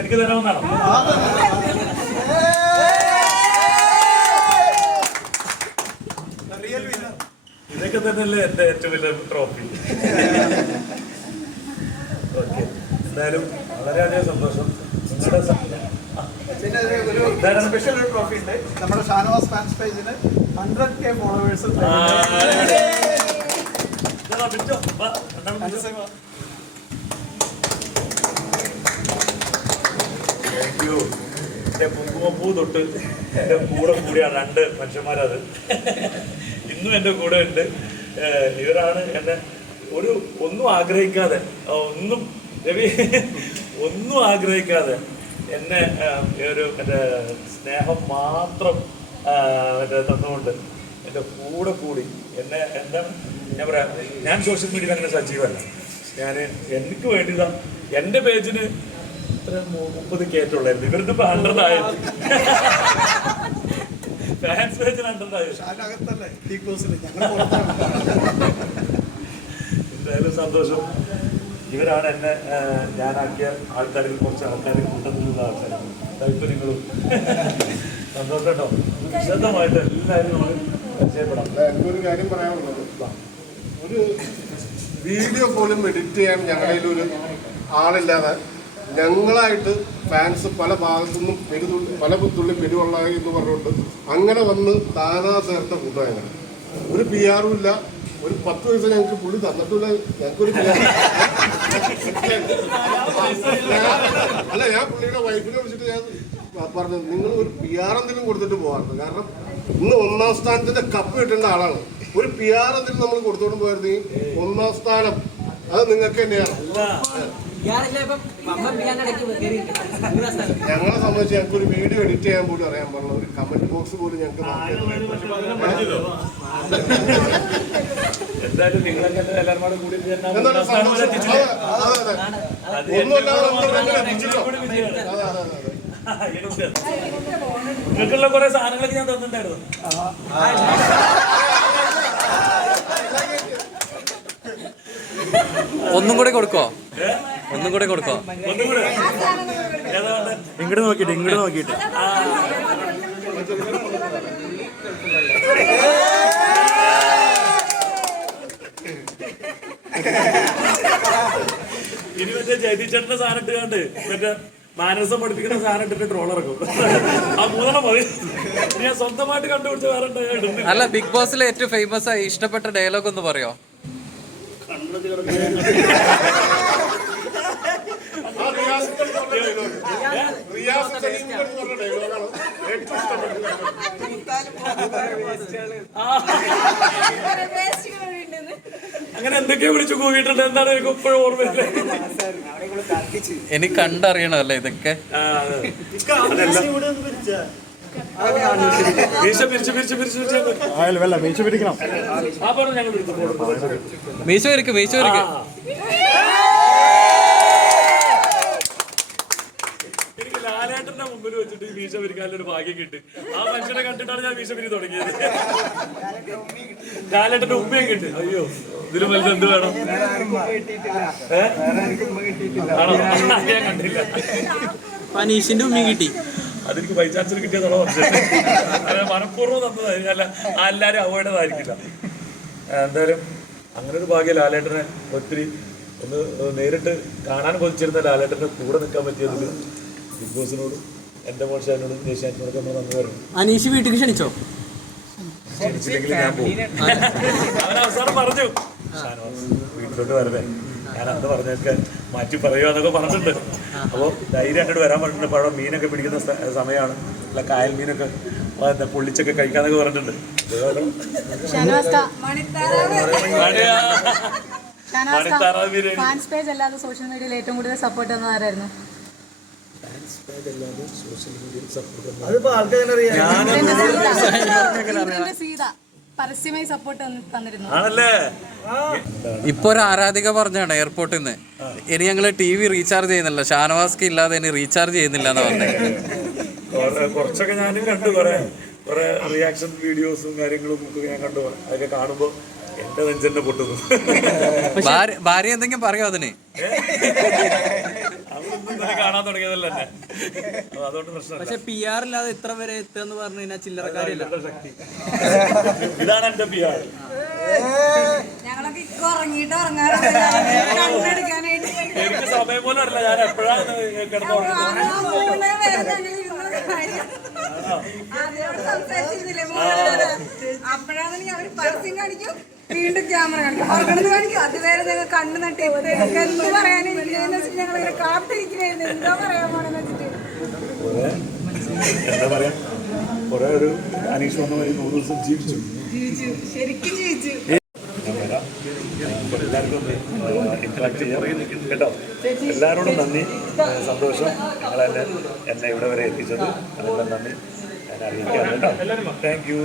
എനിക്ക് തരാമെന്നാണോ? ഇതൊക്കെ തന്നെയല്ലേ എൻ്റെ ഏറ്റവും വലിയ ട്രോഫി. ഓക്കെ, എന്തായാലും വളരെയധികം സന്തോഷം. നിങ്ങളുടെ സ്പെഷ്യൽ ഒരു ട്രോഫി ഉണ്ട്. നമ്മുടെ ഷാനവാസ് ഫാൻസ് പേജിന് 100K ഫോളോവേഴ്സ്. Thank you. എൻ്റെ കുങ്കുമപ്പൂ തൊട്ട് എൻ്റെ കൂടെ കൂടിയ 2 മനുഷ്യന്മാരത് ഇന്നും എൻ്റെ കൂടെ ഉണ്ട്. ഇവരാണ് എന്നെ ഒന്നും ആഗ്രഹിക്കാതെ ഒന്നും ആഗ്രഹിക്കാതെ എന്നെ ഒരു മറ്റേ സ്നേഹം മാത്രം മറ്റേ തന്നുകൊണ്ട് എൻ്റെ കൂടെ കൂടി ഞാൻ പറയാം, ഞാൻ സോഷ്യൽ മീഡിയയിൽ അങ്ങനെ സജീവമല്ല. എനിക്ക് വേണ്ടിയതാ എൻ്റെ പേജിന് 30K ഉള്ളായിരുന്നു. ഇവരുടെ ഇപ്പൊ 100 ആയിരുന്നു. ഫാൻസ് പേജിന് 100 ആയി. എന്തായാലും സന്തോഷം. ഇവരാണ് എന്നെ ഞാനാക്കിയ ആൾക്കാരിൽ കുറച്ച് ആൾക്കാർ കൂട്ടത്തിലുള്ള ആൾക്കാർ. താല്പര്യങ്ങളും സന്തോഷം കേട്ടോ. വിശദമായിട്ട് എല്ലാവരും നമ്മൾ പരിചയപ്പെടാം. എനിക്കൊരു കാര്യം പറയാനുള്ളത്, ഒരു വീഡിയോ പോലും എഡിറ്റ് ചെയ്യാൻ ഞങ്ങളുടെ ഒരു ആളില്ലാതെ ഞങ്ങളായിട്ട് ഫാൻസ് പല ഭാഗത്തുനിന്നും പല തുള്ളി പെരുവെള്ള എന്ന് പറഞ്ഞുകൊണ്ട് അങ്ങനെ വന്ന് താനാ ചേർത്ത കൂട്ടായ്മ. ഒരു PR ഇല്ല. ഒരു 10 പൈസ ഞങ്ങൾക്ക് പുള്ളി തന്നിട്ടില്ല. ഞങ്ങൾക്കൊരു അല്ല, ഞാൻ പുള്ളിയുടെ വൈഫിനെ വിളിച്ചിട്ട് ഞാൻ പറഞ്ഞു, നിങ്ങൾ ഒരു PR എന്തെങ്കിലും കൊടുത്തിട്ട് പോകാറുണ്ട്. കാരണം ഇന്ന് 1ാം സ്ഥാനത്തിന്റെ കപ്പ് കിട്ടേണ്ട ആളാണ്. ഒരു PR എന്തെങ്കിലും നമ്മൾ കൊടുത്തോണ്ട് പോയിരുന്നെങ്കിൽ 1ാം സ്ഥാനം അത് നിങ്ങൾക്ക് തന്നെയാണ്. ഞങ്ങളെ സംബന്ധിച്ച് ഞങ്ങൾക്ക് ഒരു വീഡിയോ എഡിറ്റ് ചെയ്യാൻ പോലും അറിയാൻ പാടില്ല. ഒരു കമന്റ് ബോക്സ് പോലും ഞങ്ങൾക്ക് എന്തായാലും നിങ്ങളൊക്കെ എല്ലാവരും കൂടി നിങ്ങൾക്കുള്ള കുറെ സാധനങ്ങളൊക്കെ ഞാൻ തന്നിട്ടുണ്ടായിരുന്നു. ഒന്നും കൂടെ കൊടുക്കോ? ഒന്നും കൂടെ കൊടുക്കോ? ഇങ്ങോട്ട് നോക്കിയിട്ട് ഇനി മറ്റേ ജയതിച്ചേട്ടന്റെ സാധനം ഇട്ടുകൊണ്ട് മറ്റേ മാനസം പഠിപ്പിക്കുന്ന സാധനം ഇട്ടിട്ട് ട്രോളർ ഇറക്കും. ആ 3 മതി. ഞാൻ സ്വന്തമായിട്ട് കണ്ടുപിടിച്ച വേറെ. അല്ല, ബിഗ് ബോസിലെ ഏറ്റവും ഫേമസ് ആയി ഇഷ്ടപ്പെട്ട ഡയലോഗ് ഒന്ന് പറയോ? അങ്ങനെ എന്തൊക്കെയോ വിളിച്ചു കൂവിയിട്ടുണ്ട്. എന്താണ് എനിക്ക് ഇപ്പോഴും ഓർമ്മയില്ല. എനിക്ക് കണ്ടറിയണമല്ലേ ഇതൊക്കെ. മീശ വരയ്ക്ക്. എനിക്ക് ലാലേട്ടന്റെ മുമ്പിൽ വെച്ചിട്ട് മീശ പിരിക്കാനൊരു ഭാഗ്യം കിട്ടി. ആ മനുഷ്യനെ കണ്ടിട്ടാണ് ഞാൻ മീശ പിരി തുടങ്ങിയത്. ലാലേട്ടന്റെ ഉമ്മയും കിട്ടി. അയ്യോ, ഇതിലും വലുത് എന്ത് വേണം? ആണോ? ഞാൻ കണ്ടില്ല. പനീഷിന്റെ ഉമ്മയും കിട്ടി. അതെനിക്ക് ബൈ ചാൻസിൽ കിട്ടിയതാണോ? മനഃപൂർവ്വം തന്നതായി. അല്ല, എല്ലാവരും അവോയ്ഡായിരിക്കില്ല. എന്തായാലും അങ്ങനെ ഒരു ഭാഗ്യം ലാലേട്ടനെ ഒത്തിരി ഒന്ന് നേരിട്ട് കാണാൻ കൊതിച്ചിരുന്ന ലാലേട്ടൻ്റെ കൂടെ നിൽക്കാൻ പറ്റിയതിൽ ബിഗ് ബോസിനോടും എൻ്റെ മോശാനോടും ദേശാനോടൊക്കെ നമ്മൾ നന്ദി പറയും. അനീഷ് വീട്ടിൽ ക്ഷണിച്ചോ? ക്ഷണിച്ചില്ലെങ്കിൽ ഞാൻ പോകും. അവൻ അവസാനം പറഞ്ഞു, ഷാനവാസ് വീട്ടിലോട്ട് വരവേ, ഞാൻ അന്ന് പറഞ്ഞൊക്കെ മാറ്റി പറയുക എന്നൊക്കെ പറഞ്ഞിട്ടുണ്ട്. അപ്പോൾ ധൈര്യമായിട്ട് വരാൻ പറഞ്ഞിട്ടുണ്ട്. പഴം മീനൊക്കെ പിടിക്കുന്ന സമയമാണ്. അല്ല, കായൽ മീനൊക്കെ പൊള്ളിച്ചൊക്കെ കഴിക്കാന്നൊക്കെ പറഞ്ഞിട്ടുണ്ട്. ഫാൻസ് പേജ് അല്ലാതെ സോഷ്യൽ മീഡിയയിൽ ഏറ്റവും കൂടുതൽ സപ്പോർട്ട് തന്നതാരായിരുന്നു? സീത പരസ്യമായി സപ്പോർട്ട് തന്നിരുന്നു. ഇപ്പൊ ഒരു ആരാധിക പറഞ്ഞാണ് എയർപോർട്ടിൽ നിന്ന്, ഇനി ഞങ്ങള് TV റീചാർജ് ചെയ്യുന്നില്ല, ഷാനവാസ്ക്ക് ഇല്ലാതെ ഇനി റീചാർജ് ചെയ്യുന്നില്ല എന്ന് പറഞ്ഞത്. കുറച്ചൊക്കെ ഞാനും കണ്ടു. കുറെ റിയാക്ഷൻ വീഡിയോസും കാര്യങ്ങളും ഒക്കെ ഞാൻ കണ്ടു. അതൊക്കെ കാണുമ്പോ എന്റെ നെഞ്ചെന്നെ പൊട്ടുന്നു. ഭാര്യ എന്തെങ്കിലും പറയോ അതിന്? അവളൊന്നും കൂടുതൽ കാണാൻ തുടങ്ങിയതല്ല എന്നെ. അപ്പൊ അതുകൊണ്ട് പ്രശ്നമില്ല. പക്ഷെ PR ഇല്ലാതെ ഇത്ര വരെ എത്തുക പറഞ്ഞു കഴിഞ്ഞാൽ ചില്ലറക്കാരില്ല. ശക്തി ഇതാണ് എന്റെ PR. ഞങ്ങളൊക്കെ ഇപ്പൊ ഉറങ്ങിയിട്ട് ഉറങ്ങാറുണ്ട് കണ്ണെടുക്കാനായിട്ട്. എനിക്ക് സമയം പോലും അറിയില്ല ഞാൻ എപ്പോഴാണ് കിടന്നുറങ്ങുന്നത്. അപ്പോഴാണ് അവര് പരസ്യം കാണിക്കും, വീണ്ടും ക്യാമറ കാണിക്കും, ഉറങ്ങണത് കാണിക്കും. അതുവരെ ഞങ്ങൾ കണ്ണ് നട്ടി എന്ത് പറയാനിരിക്കുന്നതെന്ന് വെച്ചിട്ട് ഞങ്ങൾ ഇങ്ങനെ കാത്തിരിക്കുകയായിരുന്നു, എന്താ പറയാൻ പോണെന്ന് വെച്ചിട്ട്. എന്താ പറയാ, കുറെ ഒരു അനീഷ് വന്ന വഴി 100 ദിവസം ജീവിച്ചു. ശരിക്കും ജീവിച്ചു. ഞാൻ വരാം. എല്ലാവർക്കും ഒന്ന് ഇന്ററാക്ട് ചെയ്യാം കേട്ടോ. എല്ലാവരോടും നന്ദി, സന്തോഷം. നിങ്ങളെന്നെ ഇവിടെ വരെ എത്തിച്ചത് അതെല്ലാം നന്ദി ഞാൻ അറിയിക്കാം കേട്ടോ. Thank you.